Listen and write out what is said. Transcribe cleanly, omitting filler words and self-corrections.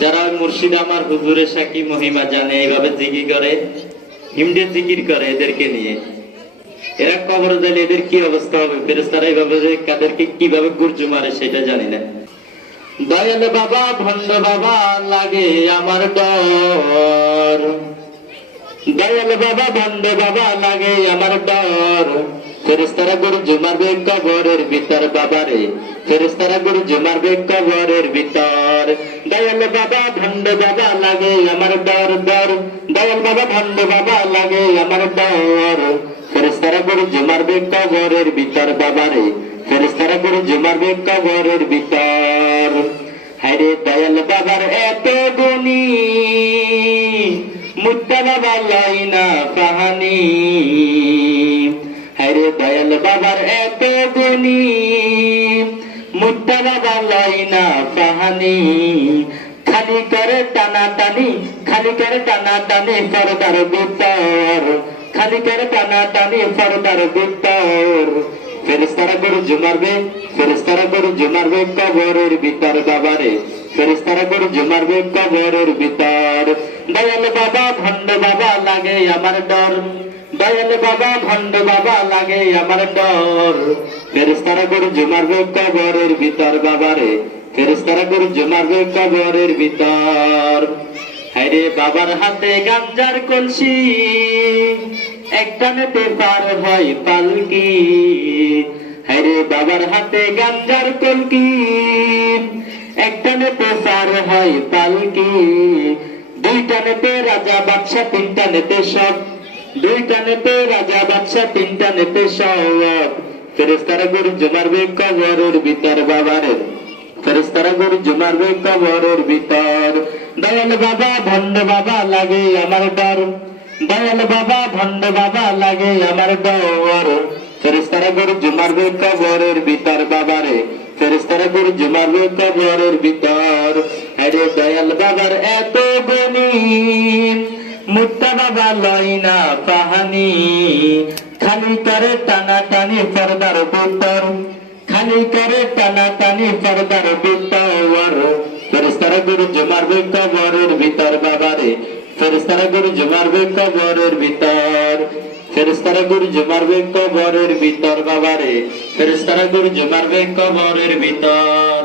যারা মুর্শিদ আমার হুজুরের সাকি মহিমা জানে, এইভাবে জিকির করে, হিমডে জিকির করে, এদেরকে নিয়ে এরা কবরে গেলে এদের কি অবস্থা হবে? ফেরেশতারা এইভাবে কাদেরকে কিভাবে গুরজু মারে সেটা জানি না। দয়াল বাবা ভণ্ড বাবা লাগে আমার ডর, দয়াল বাবা ভণ্ড বাবা লাগে আমার ডর। ফেরেশতারা গুরজু মারবে কবরের ভিতর বাবারে, ফেরেশতারা গুরজু মারবে কবরের ভিতর। দয়াল বাবা ভণ্ড বাবা লাগে আমার ডর ডর, দয়াল বাবা ভণ্ড বাবা লাগে আমার ডর। ফেরেশতারা গুরজু মারবে কবরের ভিতর বাবারে, ফেরেশতারা গুরজু মারবে কবরের ভিতর। হায়রে দয়াল বাবার এত গুণী, মুত্তা বাবা লাইনা কাহানি। হায়রে দয়াল বাবার এত গুণী, মুত্তা বাবা লাইনা কাহানি। খালি করে টানা টানি, খালি করে টানা টানি পর্দার ভিতর, খালি করে টানা টানি পর্দার ভিতর। ফেরেশতারা গুরজু মারবে, ফেরেশতারা গুরজু মারবে কবরের ভিতর বাবারে, ফেরেশতারা গুরজু মারবে কবরের ভিতর। দয়াল বাবা ভণ্ড বাবা লাগে আমার ডর, দয়াল বাবা ভণ্ড বাবা লাগে আমার ডর। ফেরেশতারা গুরজু মারবে কবরের ভিতর বাবারে, ফেরেশতারা গুরজু মারবে কবরের ভিতর। হায়রে বাবার হাতে গাঞ্জার কলসি, একটানেতে পার হয় পালকি। হায়রে বাবার হাতে গাঞ্জার কলকি, একটানেতে পার হয় পালকি। দুইটানেতে রাজা বাদশা, তিনটানেতে সব, দুইটানেতে রাজা বাদশা, তিনটানেতে সব। ফেরেশতারা গুরজু মারবে কবরের ভিতর বাবারে, ফেরেশতারা গুরজু মারবে কবরের ভিতর। দয়াল বাবা ভণ্ড বাবা লাগে আমার ডর, দয়াল বাবা ভণ্ড বাবা লাগে আমার ডর। ফেরেশতারা গুরজু মারবে কবরের ভিতর বাবারে, ফেরেশতারা গুরজু মারবে কবরের ভিতর। আরে দয়াল বাবার এত গুণী, মুত্তা বাবা লয়না কাহানি। খালি করে টানা টানি পর্দার ভিতর, খালি করে টানা টানি পর্দার ভিতর। ফেরেশতারা গুরজু মারবে কবরের ভিতর বাবারে, ফেরেশতারা গুরজু মারবে কবরের ভিতর। ফেরেশতারা গুরজু মারবে কবরের ভিতর বাবারে, ফেরেশতারা গুরজু মারবে কবরের ভিতর।